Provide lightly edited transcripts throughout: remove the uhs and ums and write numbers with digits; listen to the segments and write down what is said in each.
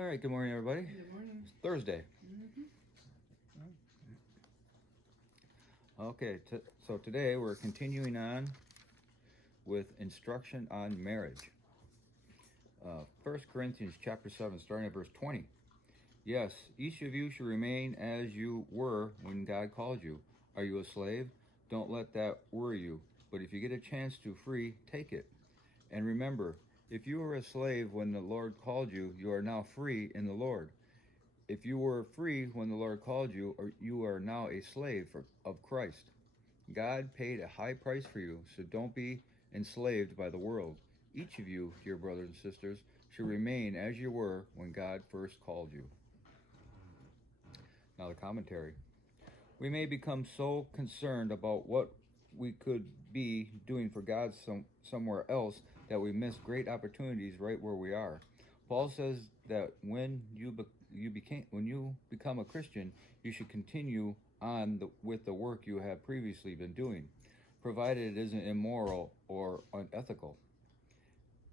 All right, good morning, everybody. Good morning. It's Thursday. Mm-hmm. Okay, so today we're continuing on with instruction on marriage. 1 Corinthians chapter 7, starting at verse 20. Yes, each of you should remain as you were when God called you. Are you a slave? Don't let that worry you. But if you get a chance to free, take it. And remember, if you were a slave when the Lord called you, you are now free in the Lord. If you were free when the Lord called you, or you are now a slave of Christ. God paid a high price for you, so don't be enslaved by the world. Each of you, dear brothers and sisters, should remain as you were when God first called you. Now the commentary. We may become so concerned about what we could be doing for God somewhere else that we miss great opportunities right where we are. Paul says that when you become a Christian, you should continue on with the work you have previously been doing, provided it isn't immoral or unethical.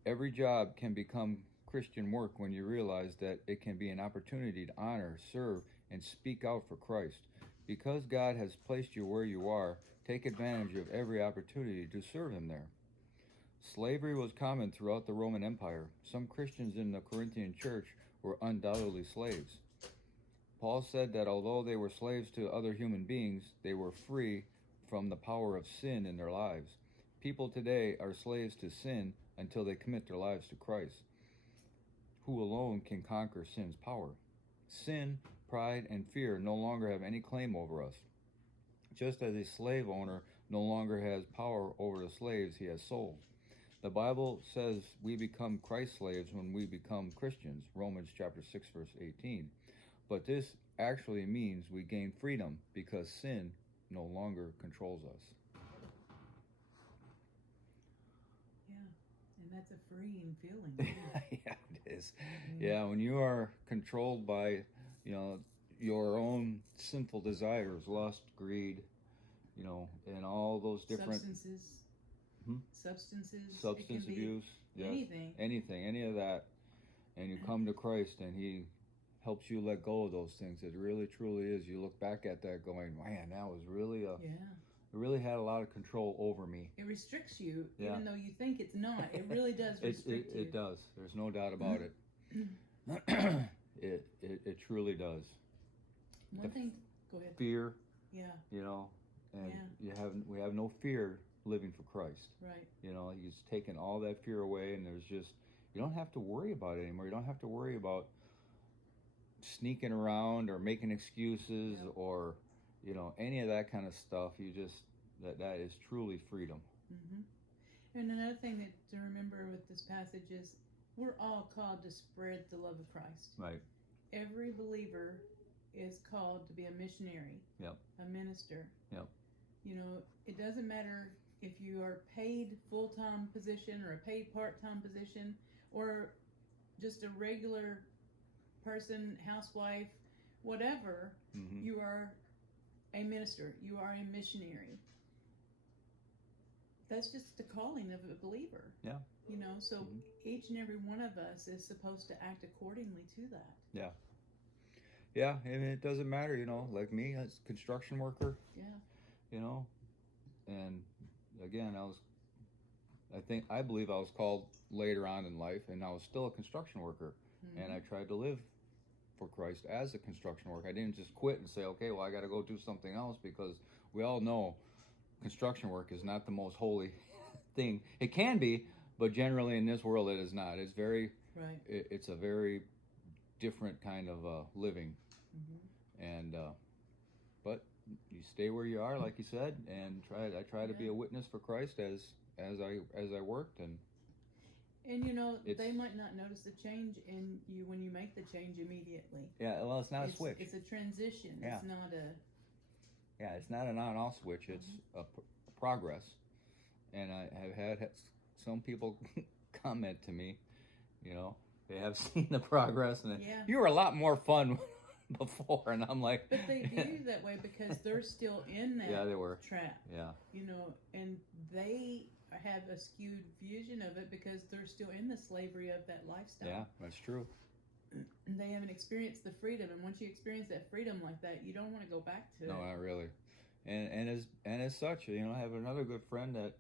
Every job can become Christian work when you realize that it can be an opportunity to honor, serve, and speak out for Christ. Because God has placed you where you are, take advantage of every opportunity to serve Him there. Slavery was common throughout the Roman Empire. Some Christians in the Corinthian church were undoubtedly slaves. Paul said that although they were slaves to other human beings, they were free from the power of sin in their lives. People today are slaves to sin until they commit their lives to Christ, who alone can conquer sin's power. Sin, pride, and fear no longer have any claim over us. Just as a slave owner no longer has power over the slaves he has sold. The Bible says we become Christ slaves when we become Christians, Romans chapter 6, verse 18. But this actually means we gain freedom because sin no longer controls us. Yeah, and that's a freeing feeling. Yeah, it is. Yeah, when you are controlled by, your own sinful desires, lust, greed, and all those different substances, substances, it can substance be abuse, yes, anything. any of that, and you come to Christ and He helps you let go of those things. It really, truly is. You look back at that, going, "Man, that was really It really had a lot of control over me." It restricts you, Yeah. even though you think it's not. It really does restrict you. It does. There's no doubt about it. It truly does. One thing. Go ahead. Fear. Yeah. And we have no fear living for Christ. Right. He's taken all that fear away, and you don't have to worry about it anymore. You don't have to worry about sneaking around or making excuses or any of that kind of stuff. You just that is truly freedom. Mm-hmm. And another thing that to remember with this passage is we're all called to spread the love of Christ. Right. Every believer is called to be a missionary. Yep. A minister. Yep. It doesn't matter if you are paid full-time position or a paid part-time position or just a regular person, housewife, whatever. Mm-hmm. You are a minister. You are a missionary. That's just the calling of a believer. Yeah. So each and every one of us is supposed to act accordingly to that. Yeah. Yeah, and it doesn't matter, like me as a construction worker. Yeah. And again, I believe I was called later on in life, and I was still a construction worker. Mm-hmm. And I tried to live for Christ as a construction worker. I didn't just quit and say, okay, well, I got to go do something else, because we all know construction work is not the most holy thing. It can be, but generally in this world it is not. It's very, right. It's a very different kind of living. Mm-hmm. And but you stay where you are, like you said, and I try to be a witness for Christ as I worked. And they might not notice the change in you when you make the change immedially. Yeah, well, it's not a switch. It's a transition. Yeah. It's not a... Yeah, it's not an on-off switch. It's a progress. And I have had some people comment to me, they have seen the progress, and you were a lot more fun before. And I'm like... But they do that way because they're still in that trap. Yeah. And they have a skewed vision of it because they're still in the slavery of that lifestyle. Yeah, that's true. they haven't experienced the freedom. And once you experience that freedom like that, you don't want to go back to No, it. not really. And as such, I have another good friend that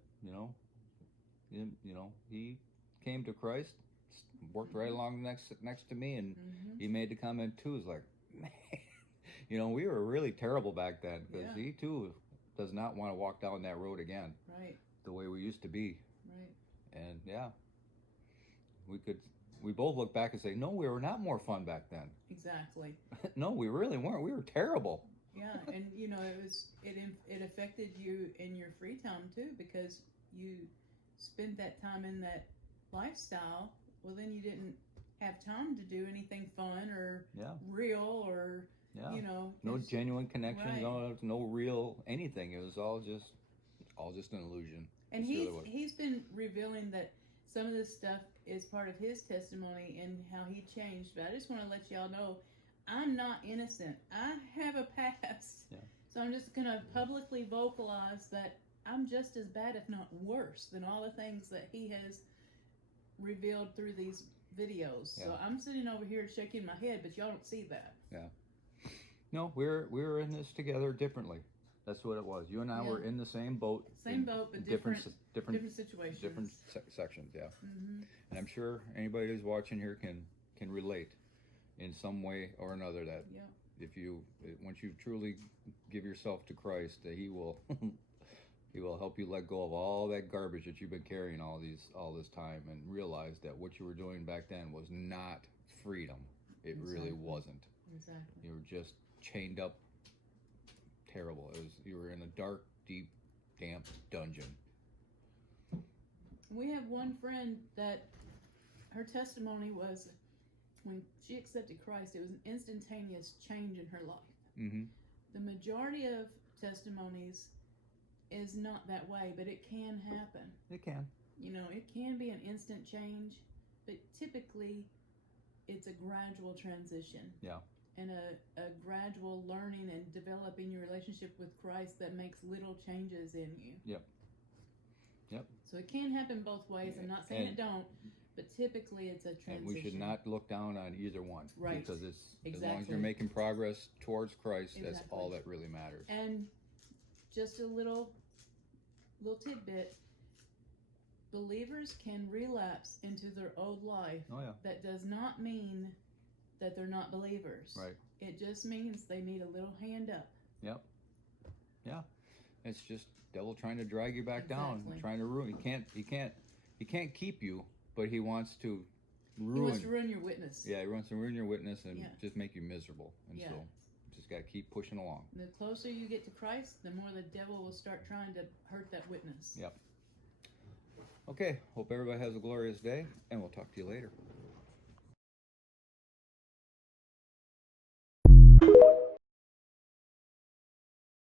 he came to Christ, worked right along next to me, and Mm-hmm. he made the comment too. Is like, man, we were really terrible back then because Yeah. he too does not want to walk down that road again, Right. the way we used to be. Right. And yeah, we both look back and say, no, we were not more fun back then. Exactly. No, we really weren't. We were terrible. Yeah, and it affected you in your free time too, because you spent that time in that lifestyle. Well, then you didn't have time to do anything fun or Yeah. real or Yeah. No it's- genuine connections. right. No real anything. It was all just an illusion. And It's really what- he's been revealing that some of this stuff is part of his testimony and how he changed. But I just want to let y'all know, I'm not innocent. I have a past. Yeah. So I'm just gonna publicly vocalize that I'm just as bad, if not worse, than all the things that he has revealed through these videos. So Yeah. I'm sitting over here shaking my head, but y'all don't see that. No, we were in this together differently. That's what it was. You and I Yeah. were in the same boat. Same boat, but different different situations. different sections. Yeah. Mm-hmm. And I'm sure anybody who's watching here can relate in some way or another that Yeah. once you truly give yourself to Christ, that He will He will help you let go of all that garbage that you've been carrying all this time and realize that what you were doing back then was not freedom. It really Exactly. wasn't. Exactly. You were just chained up. Terrible. You were in a dark, deep, damp dungeon. We have one friend that her testimony was when she accepted Christ, it was an instantaneous change in her life. Mm-hmm. The majority of testimonies is not that way, but it can happen. It can. It can be an instant change, but typically it's a gradual transition. Yeah. And a gradual learning and developing your relationship with Christ that makes little changes in you. Yep. So it can happen both ways. I'm not saying it don't, but typically it's a transition. And we should not look down on either one. Right. Because as long as Exactly. you're making progress towards Christ, that's Exactly. all that really matters. And just a little tidbit, believers can relapse into their old life. Oh yeah. That does not mean that they're not believers. Right. It just means they need a little hand up. Yep. Yeah. It's just devil trying to drag you back down, Exactly. trying to ruin. He can't keep you, but he wants to ruin. He wants to ruin your witness. Yeah, he wants to ruin your witness and Yeah. just make you miserable. And Yeah. so just got to keep pushing along. The closer you get to Christ, the more the devil will start trying to hurt that witness. Yep. Okay, hope everybody has a glorious day, and we'll talk to you later.